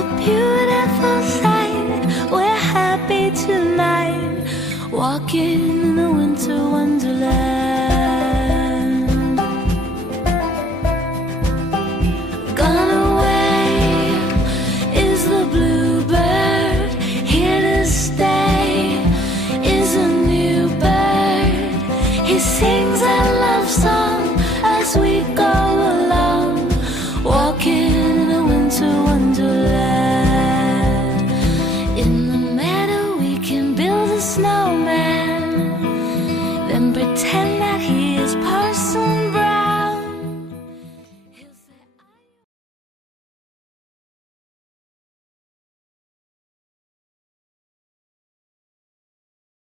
a beautiful sight. We're happy tonight, walking in a winter wonderland. Gone away is the bluebird, here to stay is a new bird. He sings a love song as we go along, walking in a winter wonderland. In the meadow we can build a snowman, then pretend that he is Parson